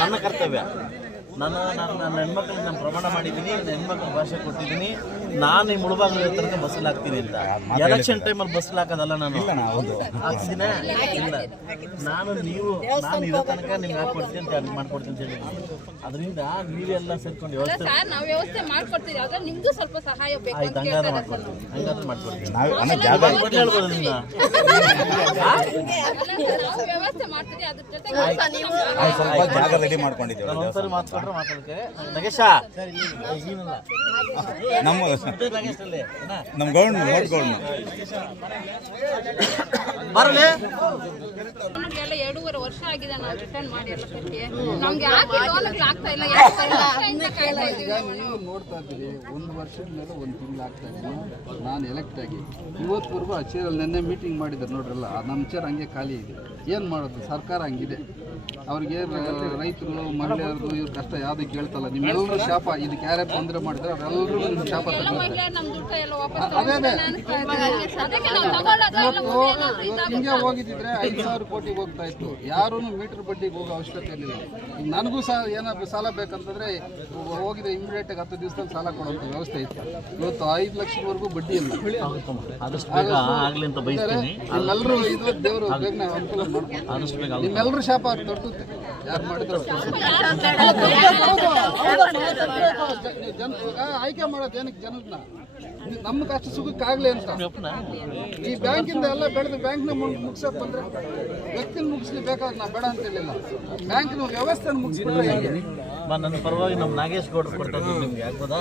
ನನ್ನ ಕರ್ತವ್ಯ. ನಾನು ನನ್ನ ಹೆಣ್ಮಕ್ಳಿಗೆ ನಾನು ಪ್ರಮಾಣ ಮಾಡಿದ್ದೀನಿ, ಹೆಣ್ಮಕ್ಳ ಭಾಷೆ ಕೊಟ್ಟಿದ್ದೀನಿ. ನಾನು ಈ ಮುಳುಬಾಗಿಲು ತನಕ ಬಸ್ಸಲ್ಲಿ ಹಾಕ್ತೀನಿ ಅಂತ. ಎಲೆಕ್ಷನ್ ಟೈಮಲ್ಲಿ ಬಸ್ಸಲ್ಲಿ ಹಾಕೋದಲ್ಲ ನಾನು ಹಾಕ್ತೀನಿ. ಇಲ್ಲ, ನಾನು ಇರೋ ತನಕ ನಿಮ್ಗೆ ಹಾಕ್ಕೊಡ್ತೀನಿ ಅಂತ ಅದು ಮಾಡ್ಕೊಡ್ತೀನಿ ಅಂತ ಹೇಳಿದ್ದೀನಿ. ಅದರಿಂದ ನೀವೆಲ್ಲ ಸೇರ್ಕೊಂಡು ವ್ಯವಸ್ಥೆ ಮಾಡ್ಕೊಡ್ತೀವಿ. ಆದ್ರೆ ನಿಮ್ಗೂ ಸ್ವಲ್ಪ ಸಹಾಯ ಬೇಕು. ಆಯ್ತು, ಹಂಗಾದ್ರೆ ಮಾಡ್ಕೊಡ್ತೀನಿ. ಹೇಳ್ಬೋದು ನಿನ್ನ ವ್ಯವಸ್ಥೆ ಮಾಡ್ತೀವಿ. ಅದ್ರ ಜೊತೆ ಜಾಗ ರೆಡಿ ಮಾಡ್ಕೊಂಡಿದ್ದೀವಿ. ಒಂದ್ಸರಿ ಮಾತಾಡ್ರೆ ಮಾತಾಡ್ಕೆ ನಗೇಶ ನಮ್ಮ ಗೌರ್ನ ಓಟ್ ಗೌರ್ನ ಬರಲಿ. 2.5 ವರ್ಷ ಆಗಿದೆ ನಾವು ರಿಟರ್ನ್ ಮಾಡಿ ಎಲ್ಲ ಕಟ್ಟಿ. ನಮ್ಗೆ ಆಗ್ತಾ ಇಲ್ಲ. ನೀವು ನೋಡ್ತಾ ಇದ್ದೀರಿ, 1 ವರ್ಷದ ಮೇಲೆ 1 ತಿಂಗಳು ಆಗ್ತಾ ಇದ್ದೀನಿ ನಾನು ಎಲೆಕ್ಟ್ ಆಗಿ. ಇವತ್ತುವರೆಗೂ ಆ ಚೇರಲ್ಲಿ ನೆನ್ನೆ ಮೀಟಿಂಗ್ ಮಾಡಿದ್ದಾರೆ ನೋಡ್ರಲ್ಲ, ನಮ್ಮ ಚೇರ್ ಹಂಗೆ ಖಾಲಿ ಇದೆ. ಏನು ಮಾಡೋದು, ಸರ್ಕಾರ ಹಂಗಿದೆ. ಅವ್ರಿಗೆ ರೈತರು ಮಹಿಳೆಯರದು ಇವ್ರ ಕಷ್ಟ ಯಾವುದೂ ಕೇಳ್ತಲ್ಲ. ನಿಮ್ಮೆಲ್ಲರೂ ಶಾಪ, ಇದಕ್ಕೆ ಯಾರೇ ತೊಂದರೆ ಮಾಡಿದ್ರೆ ಅವರೆಲ್ಲರೂ ನಿಮ್ಮ ಶಾಪ ತಗೊಳ್ತಾರೆ. ಇವತ್ತು ಹಿಂಗೆ ಹೋಗಿದ್ದಿದ್ರೆ 5,000 ಕೋಟಿಗೆ ಹೋಗ್ತಾ ಇತ್ತು. ಯಾರೂ ಮೀಟರ್ ಬಡ್ಡಿಗೆ ಹೋಗೋ ಅವಶ್ಯಕತೆ ಇರಲಿಲ್ಲ. ನನಗೂ ಸಹ ಏನಾದ್ರು ಸಾಲ ಬೇಕಂತಂದ್ರೆ ಹೋಗಿದ್ರೆ ಇಮಿಡಿಯೇಟಾಗಿ 10 ದಿವಸದಲ್ಲಿ ಸಾಲ ಕೊಡುವಂಥ ವ್ಯವಸ್ಥೆ ಇತ್ತು. ಇವತ್ತು 5 ಲಕ್ಷದವರೆಗೂ ಬಡ್ಡಿ ಇಲ್ಲ. ನಿಮ್ಮೆಲ್ಲರೂ ಇದು ದೇವರು ಬೇಗನೆ ಅನುಕೂಲ ಮಾಡ್ಕೊಂಡು ನಿಮ್ಮೆಲ್ಲರೂ ಶಾಪ ತೊಟ್ಟುತ್ತೆ. ಯಾರು ಮಾಡಿದ್ರು ಆಯ್ಕೆ ಮಾಡೋದು ಏನಕ್ಕೆ ಜನರನ್ನ ನಮ್ಮ ಕಷ್ಟ ಸುಖಕ್ಕಾಗಲಿ ಅಂತ. ಈ ಬ್ಯಾಂಕಿಂದ ಎಲ್ಲ ಬೆಳೆದು ಬ್ಯಾಂಕ್ನ ಮುಗಿಸೋಕೆ ಬಂದರೆ ವ್ಯಕ್ತಿನ ಮುಗಿಸ್ಲಿ ಬೇಕಾದ್ರೆ ನಾ ಬೇಡ ಅಂತ ಹೇಳಿಲ್ಲ. ಬ್ಯಾಂಕಿನ ವ್ಯವಸ್ಥೆನ ಮುಗಿಸ್ಬಿಟ್ರೆ ನನ್ನ ಪರವಾಗಿ ನಮ್ಮ ನಾಗೇಶ್ ಗೌಡ್ರು ಕೊಡ್ತಾ ಇದ್ದೀನಿ ನಿಮ್ಗೆ ಆಗ್ಬೋದಾ?